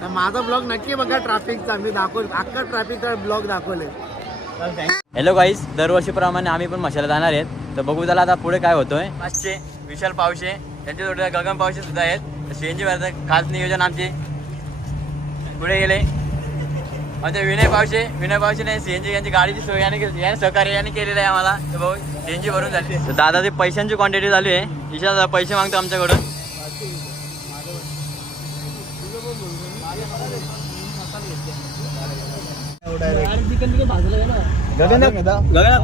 तर माझा ब्लॉग नक्की बघा ट्रॅफिकचा. मी अख्खा ट्रॅफिकचा ब्लॉग दाखवले. हॅलो गाईज, दरवर्षीप्रमाणे आम्ही पण मशाला जाणार आहेत. तर बघू त्याला आता पुढे काय होतोय. पाचशे विशाल पावशे त्यांच्या जोडे गगन पावशे सुद्धा आहेत. सीएनजी वरचं खास नियोजन आमचे पुढे गेले. म्हणजे विनय पावशेने सीएनजी यांची गाडीची सोय याने सहकार्य याने केलेलं आहे आम्हाला. तर भाऊ सीएनजी भरून झाली. तर दादाची पैशांची क्वांटिटी झाली आहे. ईशा पैसे मागतो आमच्याकडून.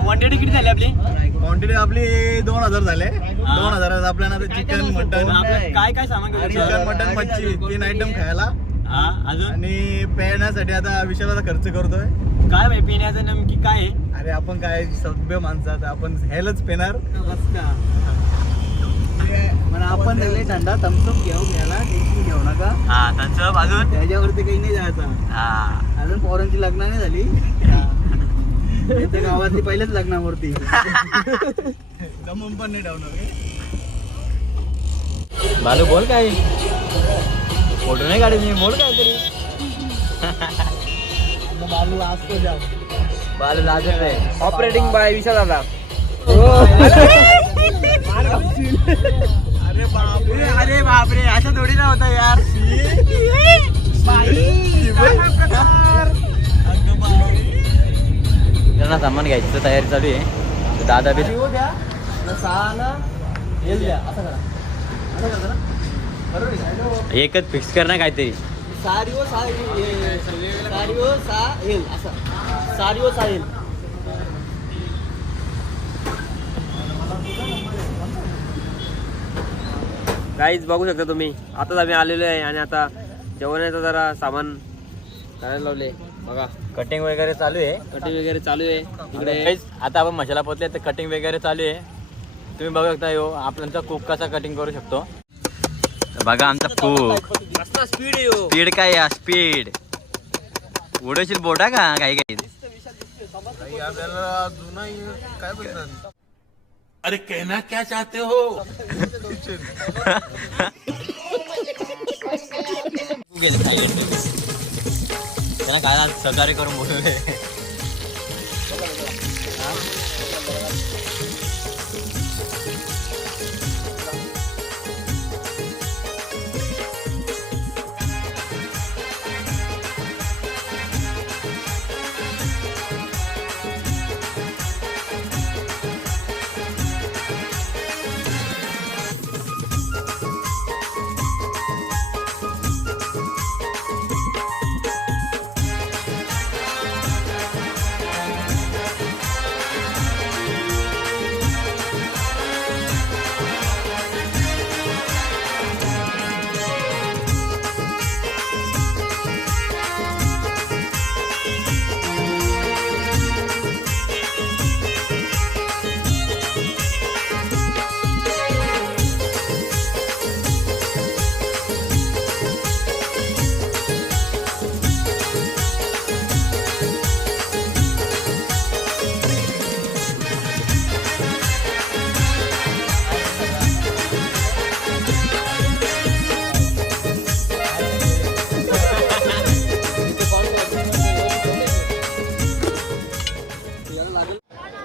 क्वांटिटी किती झाली आपली? क्वांटिटी आपली 2000 झाले. 2000 आपल्याला चिकन मटन काय काय सामान चिकन मटन मच्छी 3 आयटम खायला. अजून आणि पेण्यासाठी आता विशालाचा खर्च करतोय. काय भाई पिण्याचं नेमकी काय आहे? अरे आपण काय सभ्य माणसात आपण हेलच पेणार. आपण थंडा थम्सअप घ्यायला टेन्शन घेऊ नका. थम्सअप अजून त्याच्यावरती काही नाही जायचं. अजून पोरांची लग्न नाही झाली. गावातली पहिल्याच लग्नावरती दमून पण नाही ठेवणार. बालू बोल काय फोटो नाही काढे मी बोल काय तरी. बालू असतो जाम. बालू लाजत आहे. ऑपरेटिंग बाय विशाल दादा. अरे बापरे अशा थोडी ना होता यार. त्यांना सामान घ्यायचं तयारी चालू आहे. दादा बी एकच फिक्स कर ना काहीतरी. गाईज बघू शकता तुम्ही. आताच आम्ही आलेलो आहे आणि आता जेवणाचं जरा सामान करायला लावले. बघा कटिंग वगैरे चालू आहे. कटिंग वगैरे चालू आहे इकडे. आता आपण मसाला पोचले तर कटिंग वगैरे चालू आहे. तुम्ही बघू शकता यो आपल्याचा कुक कसा कटिंग करू शकतो. बघा आमचा कुक. स्पीड आहे स्पीड काय या स्पीड उडवशील बोटा का काही काही. आपल्याला जुना काय बोलतात. अरे कहना क्या चाहते हो? त्यांना काय सहकार्य करून बोलवले.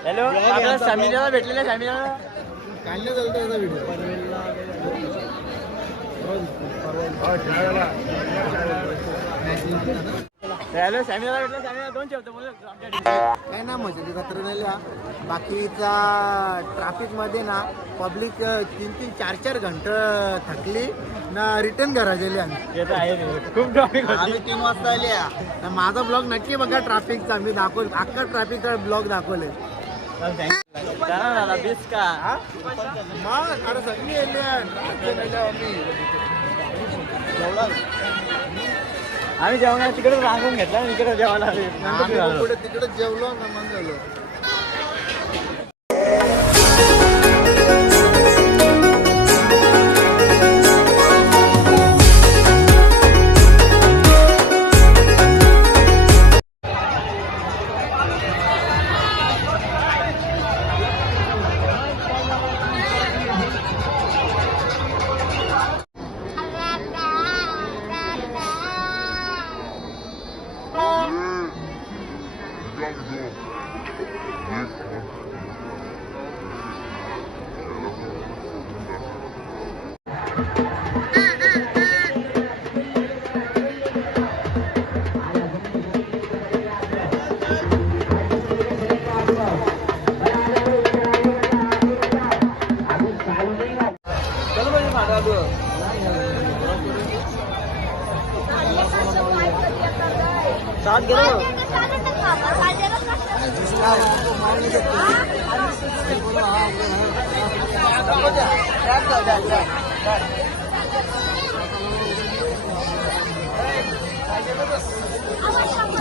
हॅलो आपल्याला सॅमिनाला भेटलेला. सॅमिनाला काढलं चालतं त्याचा व्हिडिओ. हॅलो सॅमिनाला भेटला. सॅमिनाला दोन शब्द बोलू शकतो आमच्या काय ना म्हणजे खतरनाक. बाकीचा ट्रॅफिक मध्ये ना पब्लिक 3-3, 4-4 घंटे थकली ना रिटर्न घरा गेले. आम्ही खूप ट्रॉफिक आम्ही 3 वाजता आले. माझा ब्लॉग नक्की बघा ट्रॅफिकचा. मी अख्खा ट्रॅफिकचा ब्लॉग दाखवले. बीस का अरे सगळी आम्ही जेवणा तिकडे रांगून घेतला. इकडे जेवायला तिकडे जेवलो ना मग झालो.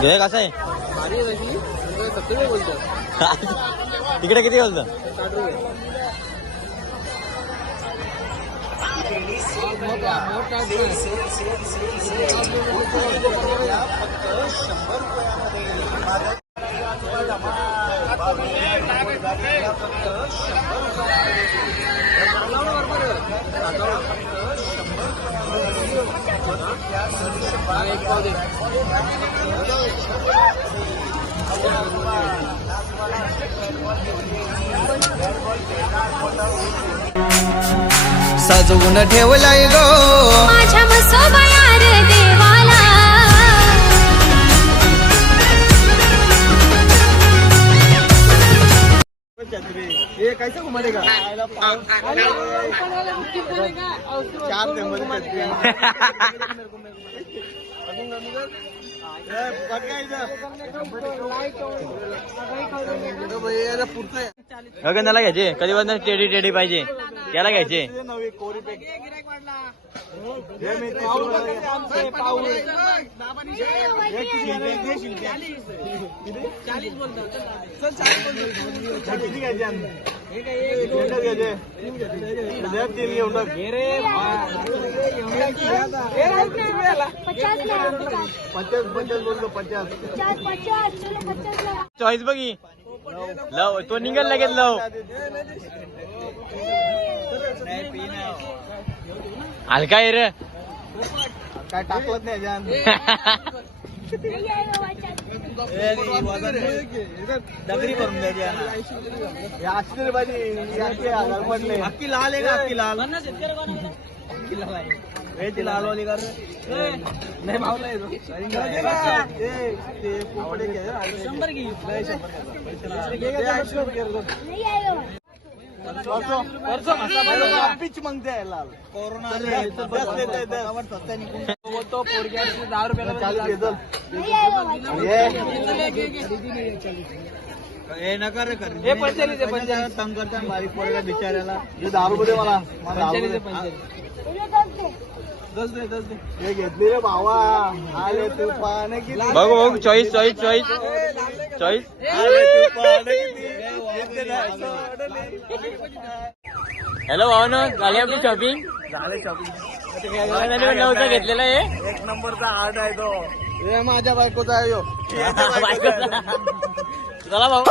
घे कसं आहे तिकडे किती बोलतो सजवून ठेवलाय गो माझ्या मसोबा यार देवाला ये कैसे घुमाएगा चार गगन त्याला घ्यायचे कधी वाजता टेडी टेडी पाहिजे त्याला घ्यायचे चॉईस बघी लव तो निघाल लगेच लव हलका आहे रे काय टाकलंच नाही जान दगडी भरून द्यायची असली पाहिजे अक्की लाल आहे का अक्की लाल ती लाल वाली कर नाही भावला पिच मागते लाल कोरोना तो पोरग्या 10 रुपयाला हे नका रे कर हे पंचायती तंग करता बारीक पोरगा बिचाऱ्याला हे 10 रुपये मला 10 दे हे घेतली रे भावा आले तू पाने की बघू बघू choice choice choice choice hello भावनो झाली आपली शॉपिंग झाले शॉपिंग नव्हता घेतलेला आहे एक नंबरचा आर्ट आहे तो हे माझ्या बायकोचा आहे ह्यो. चला भाऊ